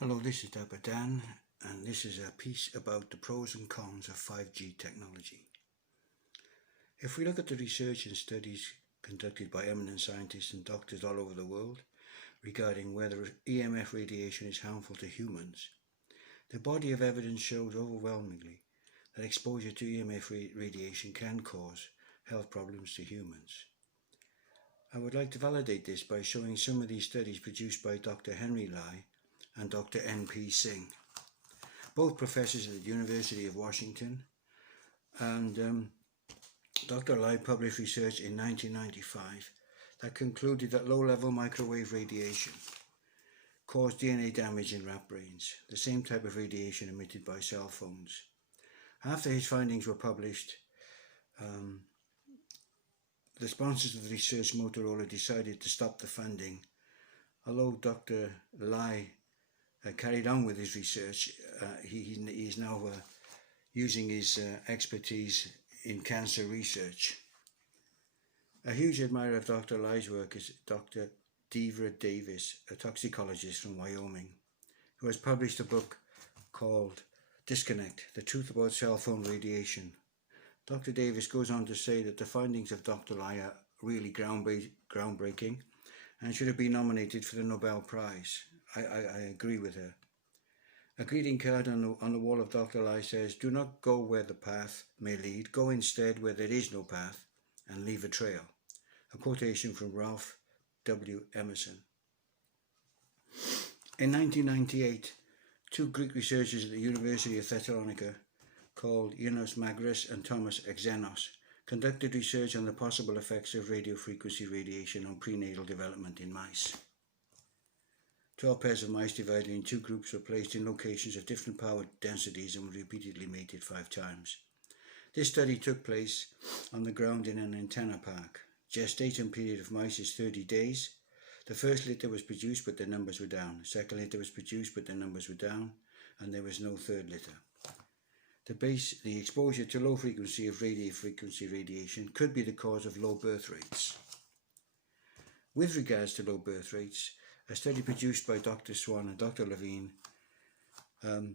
Hello, this is Dapper Dan, and this is a piece about the pros and cons of 5G technology. If we look at the research and studies conducted by eminent scientists and doctors all over the world regarding whether EMF radiation is harmful to humans, the body of evidence shows overwhelmingly that exposure to EMF radiation can cause health problems to humans. I would like to validate this by showing some of these studies produced by Dr. Henry Lai and Dr. N.P. Singh, both professors at the University of Washington. And Dr. Lai published research in 1995 that concluded that low-level microwave radiation caused DNA damage in rat brains, the same type of radiation emitted by cell phones. After his findings were published, the sponsors of the research, Motorola, decided to stop the funding. Although Dr. Lai carried on with his research, he is now using his expertise in cancer research. A huge admirer of Dr. Lai's work is Dr. Devra Davis, a toxicologist from Wyoming, who has published a book called Disconnect: The Truth About Cell Phone Radiation. Dr. Davis goes on to say that the findings of Dr. Lai are really groundbreaking and should have been nominated for the Nobel Prize. I agree with her. A greeting card on the wall of Dr. Lai says, "Do not go where the path may lead. Go instead where there is no path and leave a trail." A quotation from Ralph W. Emerson. In 1998, two Greek researchers at the University of Thessalonica called Yiannis Magris and Thomas Xenos conducted research on the possible effects of radiofrequency radiation on prenatal development in mice. 12 pairs of mice divided in two groups were placed in locations of different power densities and were repeatedly mated 5 times. This study took place on the ground in an antenna park. Gestation period of mice is 30 days. The first litter was produced but the numbers were down. The second litter was produced but the numbers were down, and there was no third litter. The exposure to low frequency of radiofrequency radiation could be the cause of low birth rates. With regards to low birth rates, a study produced by Dr. Swan and Dr. Levine on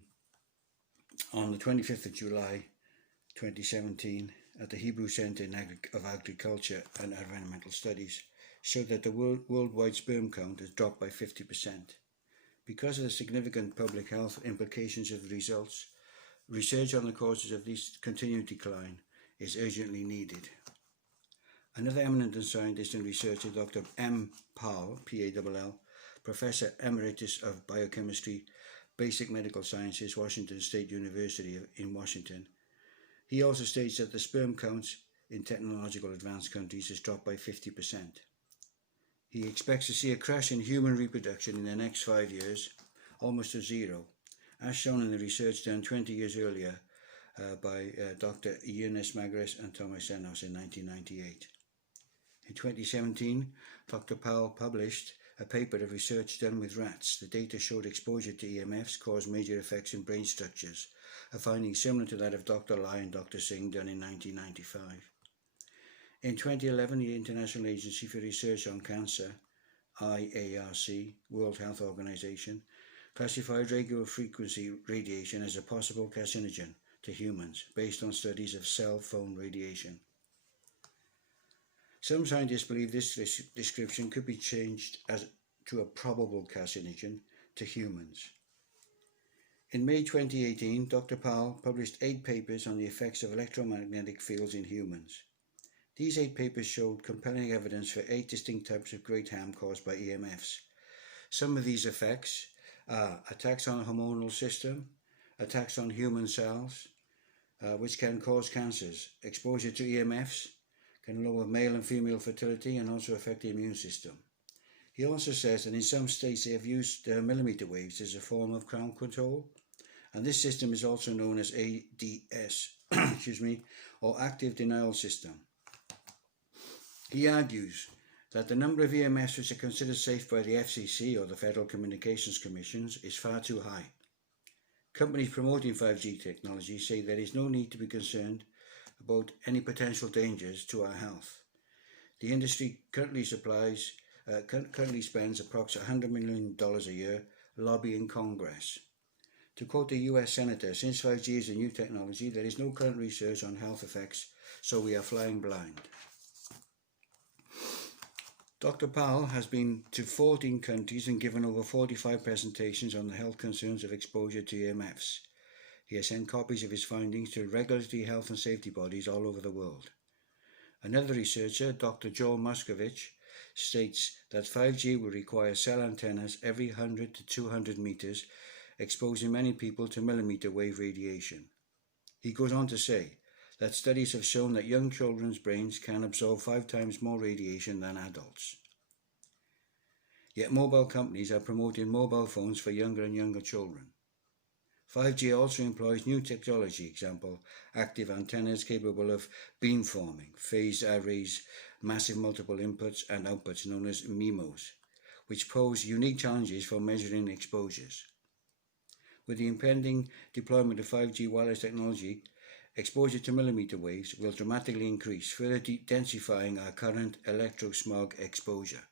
the 25th of July 2017 at the Hebrew Center of Agriculture and Environmental Studies showed that the worldwide sperm count has dropped by 50%. Because of the significant public health implications of the results, research on the causes of this continued decline is urgently needed. Another eminent scientist and researcher, Dr. M. Pal, P-A-L-L, Professor Emeritus of Biochemistry, Basic Medical Sciences, Washington State University in Washington. He also states that the sperm counts in technological advanced countries has dropped by 50%. He expects to see a crash in human reproduction in the next 5 years, almost to zero, as shown in the research done 20 years earlier by Dr. Yiannis Magris and Thomas Xenos in 1998. In 2017, Dr. Powell published a paper of research done with rats. The data showed exposure to EMFs caused major effects in brain structures, a finding similar to that of Dr. Lai and Dr. Singh done in 1995. In 2011, the International Agency for Research on Cancer, IARC, World Health Organization, classified radiofrequency radiation as a possible carcinogen to humans based on studies of cell phone radiation. Some scientists believe this description could be changed to a probable carcinogen to humans. In May 2018, Dr. Powell published 8 papers on the effects of electromagnetic fields in humans. These 8 papers showed compelling evidence for 8 distinct types of great harm caused by EMFs. Some of these effects are attacks on the hormonal system, attacks on human cells, which can cause cancers. Exposure to EMFs can lower male and female fertility and also affect the immune system. He also says that in some states they have used millimeter waves as a form of crowd control, and this system is also known as ADS, or active denial system. He argues that the number of EMFs which are considered safe by the FCC or the Federal Communications Commissions is far too high. Companies promoting 5G technology say there is no need to be concerned about any potential dangers to our health. The industry currently spends approximately $100 million a year lobbying Congress. To quote the US Senator, since 5G is a new technology, there is no current research on health effects, so we are flying blind. Dr. Powell has been to 14 countries and given over 45 presentations on the health concerns of exposure to EMFs. He has sent copies of his findings to regulatory health and safety bodies all over the world. Another researcher, Dr. Joel Moskovich, states that 5G will require cell antennas every 100 to 200 meters, exposing many people to millimeter wave radiation. He goes on to say that studies have shown that young children's brains can absorb 5 times more radiation than adults. Yet mobile companies are promoting mobile phones for younger and younger children. 5G also employs new technology, example, active antennas capable of beamforming, phased arrays, massive multiple inputs and outputs known as MIMOs, which pose unique challenges for measuring exposures. With the impending deployment of 5G wireless technology, exposure to millimeter waves will dramatically increase, further densifying our current electrosmog exposure.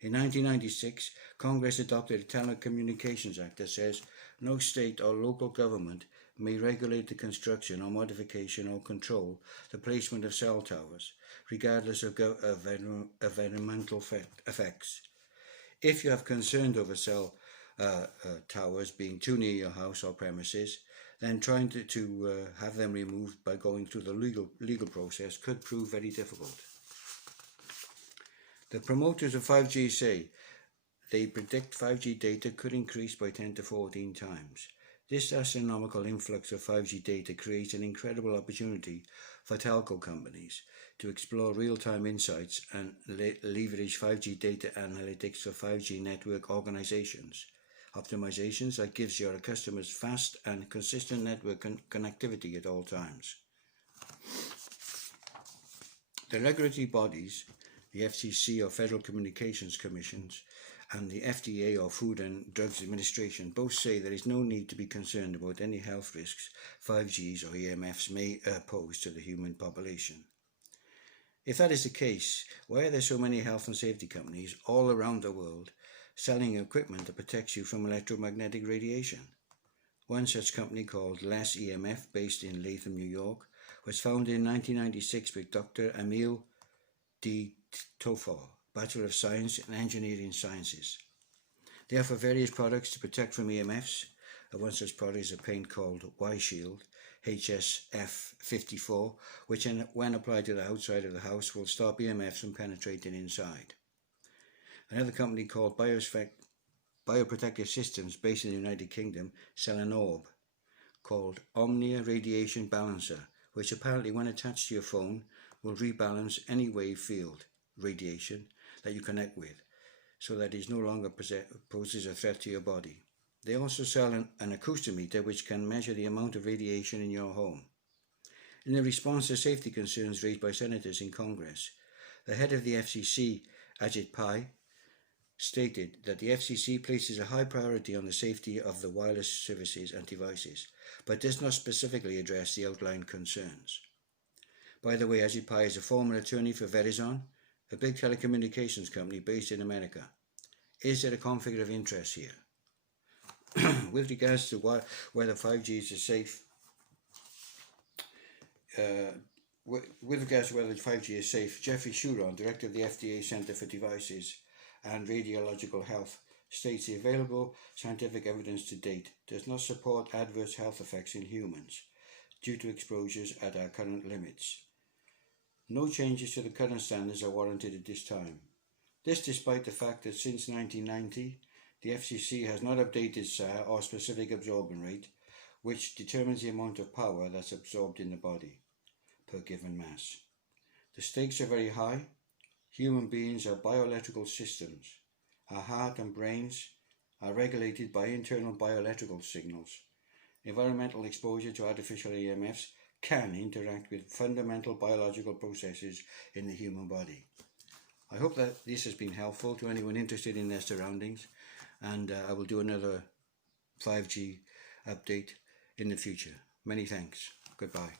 In 1996, Congress adopted a Telecommunications Act that says no state or local government may regulate the construction or modification or control the placement of cell towers, regardless of environmental effects. If you have concern over cell towers being too near your house or premises, then trying to have them removed by going through the legal process could prove very difficult. The promoters of 5G say they predict 5G data could increase by 10 to 14 times. This astronomical influx of 5G data creates an incredible opportunity for telco companies to explore real-time insights and leverage 5G data analytics for 5G network organizations. Optimizations that gives your customers fast and consistent network connectivity at all times. The regulatory bodies, the FCC or Federal Communications Commissions, and the FDA or Food and Drugs Administration both say there is no need to be concerned about any health risks 5Gs or EMFs may pose to the human population. If that is the case, why are there so many health and safety companies all around the world selling equipment that protects you from electromagnetic radiation? One such company called Less EMF, based in Latham, New York, was founded in 1996 with Dr. Emil D. Tofor, Bachelor of Science in Engineering Sciences. They offer various products to protect from EMFs. One such product is a paint called Y-Shield HSF54, which when applied to the outside of the house will stop EMFs from penetrating inside. Another company called Bioprotective Systems, based in the United Kingdom, sell an orb called Omnia Radiation Balancer, which apparently when attached to your phone will rebalance any wave field radiation that you connect with, so that it no longer poses a threat to your body. They also sell an acoustimeter which can measure the amount of radiation in your home. In response to safety concerns raised by senators in Congress, the head of the FCC, Ajit Pai, stated that the FCC places a high priority on the safety of the wireless services and devices, but does not specifically address the outlined concerns. By the way, Ajit Pai is a former attorney for Verizon, a big telecommunications company based in America. Is there a conflict of interest here? With regards to whether 5G is safe, Jeffrey Shuron, director of the FDA Center for Devices and Radiological Health, states the available scientific evidence to date does not support adverse health effects in humans due to exposures at our current limits. No changes to the current standards are warranted at this time. This despite the fact that since 1990, the FCC has not updated SAR or specific absorption rate, which determines the amount of power that's absorbed in the body per given mass. The stakes are very high. Human beings are bioelectrical systems. Our heart and brains are regulated by internal bioelectrical signals. Environmental exposure to artificial EMFs can interact with fundamental biological processes in the human body. I hope that this has been helpful to anyone interested in their surroundings, and I will do another 5G update in the future. Many thanks. Goodbye.